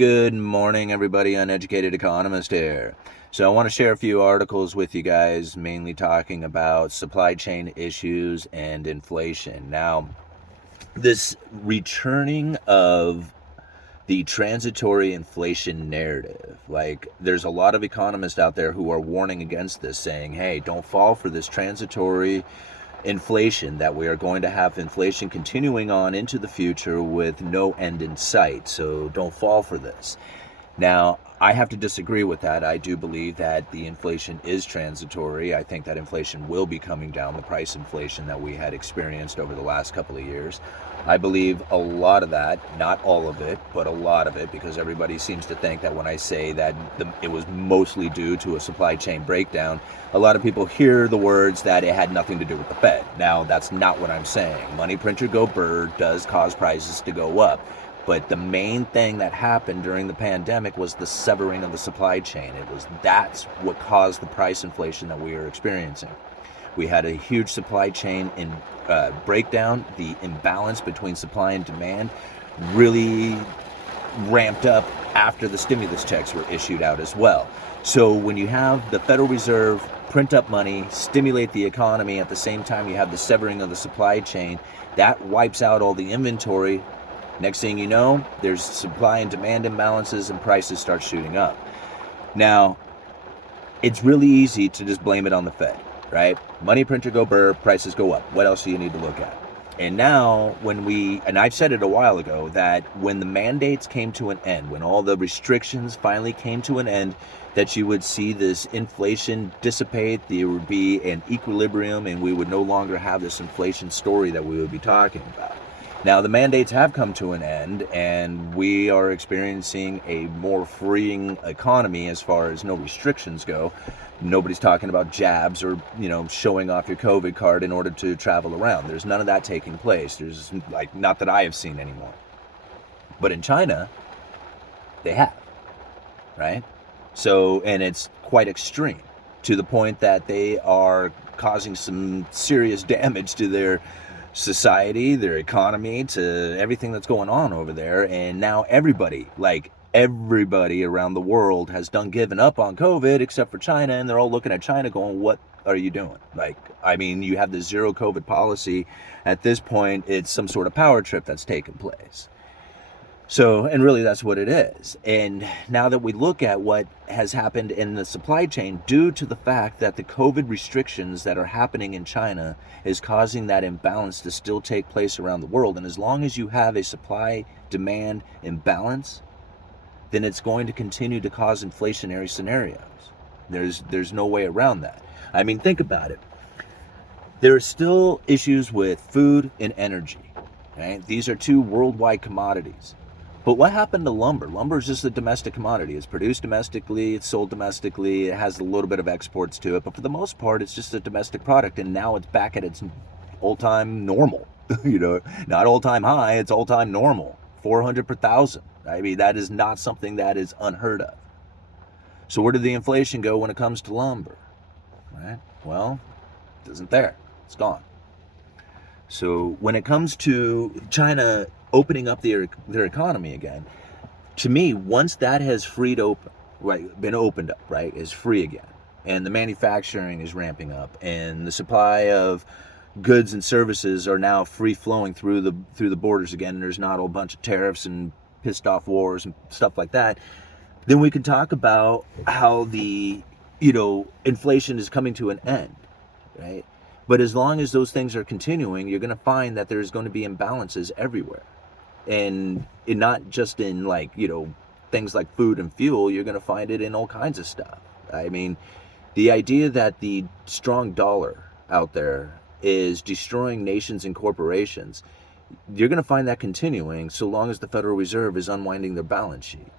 Good morning, everybody. Uneducated Economist here. So I want to share a few articles with you guys, mainly talking about supply chain issues and inflation. Now, this returning of the transitory inflation narrative, like there's a lot of economists out there who are warning against this, saying, hey, don't fall for this transitory inflation, that we are going to have inflation continuing on into the future with no end in sight. So don't fall for this. Now, I have to disagree with that. I do believe that the inflation is transitory. I think that inflation will be coming down, the price inflation that we had experienced over the last couple of years. I believe a lot of that, not all of it, but a lot of it, because everybody seems to think that when I say that it was mostly due to a supply chain breakdown, a lot of people hear the words that it had nothing to do with the Fed. Now, that's not what I'm saying. Money printer go bird does cause prices to go up. But the main thing that happened during the pandemic was the severing of the supply chain. That's what caused the price inflation that we are experiencing. We had a huge supply chain breakdown. The imbalance between supply and demand really ramped up after the stimulus checks were issued out as well. So when you have the Federal Reserve print up money, stimulate the economy, at the same time you have the severing of the supply chain, that wipes out all the inventory. Next thing you know, there's supply and demand imbalances and prices start shooting up. Now, it's really easy to just blame it on the Fed, right? Money printer go burr, prices go up. What else do you need to look at? And now and I've said it a while ago, that when the mandates came to an end, when all the restrictions finally came to an end, that you would see this inflation dissipate, there would be an equilibrium, and we would no longer have this inflation story that we would be talking about. Now, the mandates have come to an end, and we are experiencing a more freeing economy as far as no restrictions go. Nobody's talking about jabs or, showing off your COVID card in order to travel around. There's none of that taking place. There's, not that I have seen anymore. But in China, they have, right? So, and it's quite extreme, to the point that they are causing some serious damage to their society, their economy, to everything that's going on over there. And now everybody around the world has given up on COVID except for China, and they're all looking at China going, what are you doing? You have the zero COVID policy. At this point, it's some sort of power trip that's taken place. So, and really that's what it is. And now that we look at what has happened in the supply chain due to the fact that the COVID restrictions that are happening in China is causing that imbalance to still take place around the world. And as long as you have a supply-demand imbalance, then it's going to continue to cause inflationary scenarios. There's no way around that. Think about it. There are still issues with food and energy. Right? These are two worldwide commodities. But what happened to lumber? Lumber is just a domestic commodity. It's produced domestically, it's sold domestically, it has a little bit of exports to it, but for the most part, it's just a domestic product, and now it's back at its all-time normal. Not all-time high, it's all-time normal. 400 per thousand. That is not something that is unheard of. So where did the inflation go when it comes to lumber? Right? Well, it isn't there. It's gone. So when it comes to China opening up their economy again, to me, once that has been opened up, right, is free again, and the manufacturing is ramping up, and the supply of goods and services are now free flowing through the borders again, and there's not a whole bunch of tariffs and pissed off wars and stuff like that, then we can talk about how the inflation is coming to an end, right? But as long as those things are continuing, you're going to find that there's going to be imbalances everywhere. And not just in things like food and fuel, you're going to find it in all kinds of stuff. The idea that the strong dollar out there is destroying nations and corporations, you're going to find that continuing so long as the Federal Reserve is unwinding their balance sheet.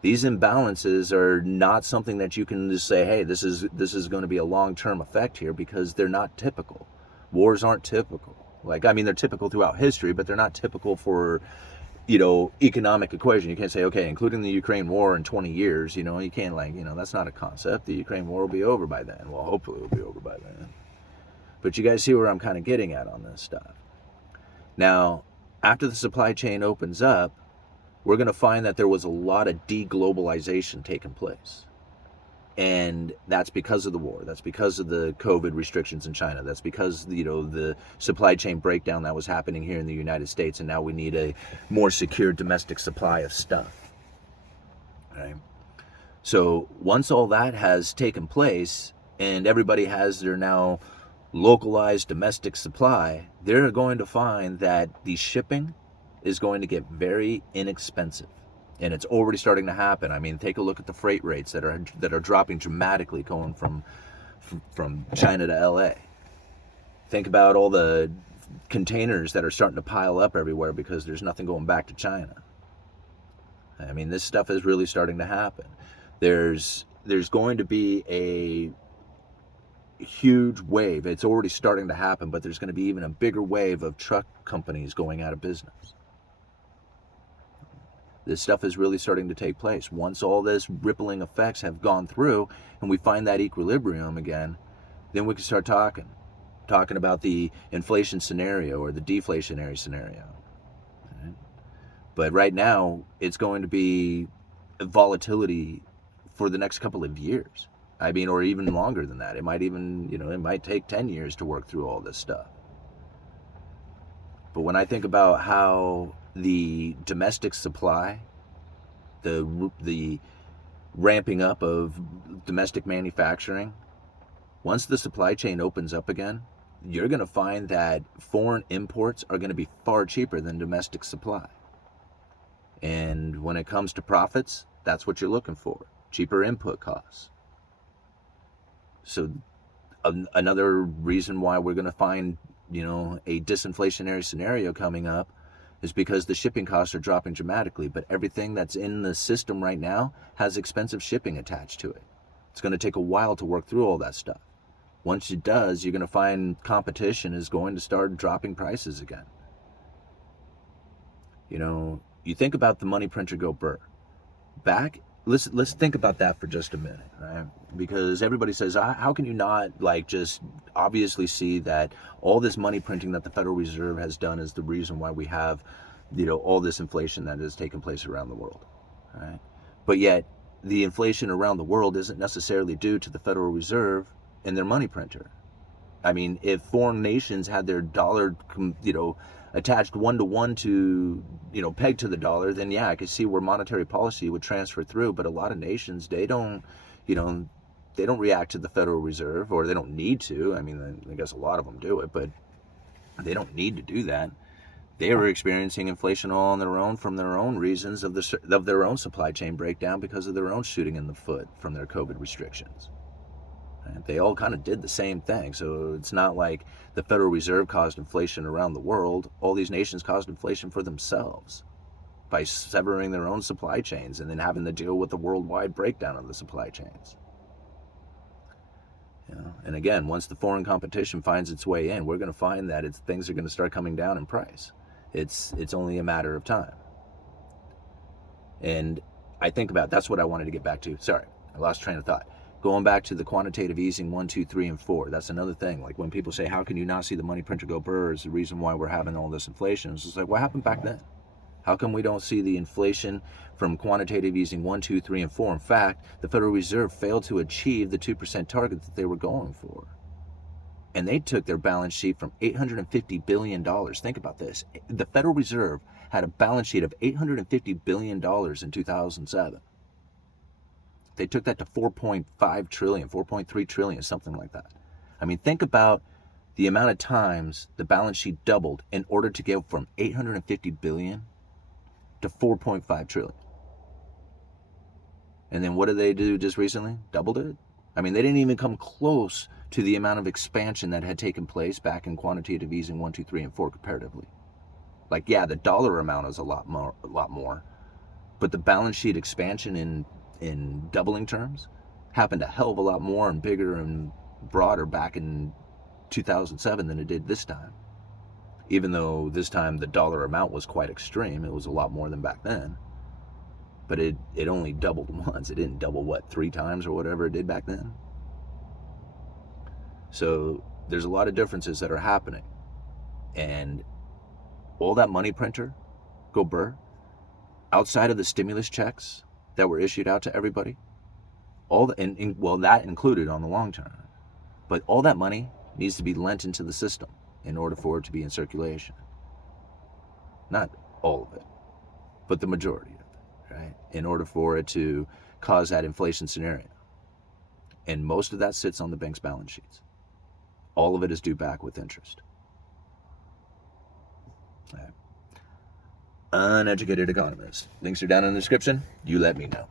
These imbalances are not something that you can just say, hey, this is going to be a long-term effect here, because they're not typical. Wars aren't typical. They're typical throughout history, but they're not typical for, economic equation. You can't say, okay, including the Ukraine war in 20 years, you can't that's not a concept. The Ukraine war will be over by then. Well, hopefully it will be over by then. But you guys see where I'm kind of getting at on this stuff. Now, after the supply chain opens up, we're going to find that there was a lot of deglobalization taking place. And that's because of the war. That's because of the COVID restrictions in China. That's because, the supply chain breakdown that was happening here in the United States. And now we need a more secure domestic supply of stuff. Right? So once all that has taken place and everybody has their now localized domestic supply, they're going to find that the shipping is going to get very inexpensive. And it's already starting to happen. I mean, take a look at the freight rates that are dropping dramatically going from China to LA. Think about all the containers that are starting to pile up everywhere because there's nothing going back to China. I mean, this stuff is really starting to happen. There's going to be a huge wave. It's already starting to happen, but there's going to be even a bigger wave of truck companies going out of business. This stuff is really starting to take place. Once all this rippling effects have gone through and we find that equilibrium again, then we can start talking about the inflation scenario or the deflationary scenario. Right? But right now, it's going to be volatility for the next couple of years. I mean, or even longer than that. It might even, it might take 10 years to work through all this stuff. But when I think about how the domestic supply, the ramping up of domestic manufacturing, once the supply chain opens up again, you're going to find that foreign imports are going to be far cheaper than domestic supply. And when it comes to profits, that's what you're looking for, cheaper input costs. So another reason why we're going to find, a disinflationary scenario coming up is because the shipping costs are dropping dramatically, but everything that's in the system right now has expensive shipping attached to it. It's going to take a while to work through all that stuff. Once it does, you're going to find competition is going to start dropping prices again. You think about the money printer go burr. Let's think about that for just a minute, right? Because everybody says, how can you not just obviously see that all this money printing that the Federal Reserve has done is the reason why we have, all this inflation that has taken place around the world, right? But yet the inflation around the world isn't necessarily due to the Federal Reserve and their money printer. I mean, if foreign nations had their dollar, attached 1-to-1 to, pegged to the dollar, then yeah, I could see where monetary policy would transfer through. But a lot of nations, they don't react to the Federal Reserve, or they don't need to. I mean, I guess a lot of them do it, but they don't need to do that. They were experiencing inflation all on their own from their own reasons of their own supply chain breakdown because of their own shooting in the foot from their COVID restrictions. They all kind of did the same thing. So it's not like the Federal Reserve caused inflation around the world. All these nations caused inflation for themselves by severing their own supply chains and then having to deal with the worldwide breakdown of the supply chains. And again, once the foreign competition finds its way in, we're going to find that things are going to start coming down in price. It's only a matter of time. And I think that's what I wanted to get back to. Sorry, I lost train of thought. Going back to the quantitative easing 1, 2, 3, and 4, that's another thing. Like when people say, how can you not see the money printer go burr is the reason why we're having all this inflation. It's just like, what happened back then? How come we don't see the inflation from quantitative easing 1, 2, 3, and 4? In fact, the Federal Reserve failed to achieve the 2% target that they were going for. And they took their balance sheet from $850 billion. Think about this. The Federal Reserve had a balance sheet of $850 billion in 2007. They took that to 4.5 trillion, 4.3 trillion, something like that. I mean, think about the amount of times the balance sheet doubled in order to go from 850 billion to 4.5 trillion. And then what did they do just recently? Doubled it? I mean, they didn't even come close to the amount of expansion that had taken place back in quantitative easing 1, 2, 3, and 4 comparatively. Like, yeah, the dollar amount is a lot more, but the balance sheet expansion in doubling terms happened a hell of a lot more and bigger and broader back in 2007 than it did this time. Even though this time the dollar amount was quite extreme, it was a lot more than back then. But it only doubled once. It didn't double, 3 times or whatever it did back then? So there's a lot of differences that are happening. And all that money printer, go burr, outside of the stimulus checks that were issued out to everybody, all the, well, that included on the long term, but all that money needs to be lent into the system in order for it to be in circulation. Not all of it, but the majority of it, right? In order for it to cause that inflation scenario. And most of that sits on the bank's balance sheets. All of it is due back with interest. All right. Uneducated Economist. Links are down in the description. You let me know.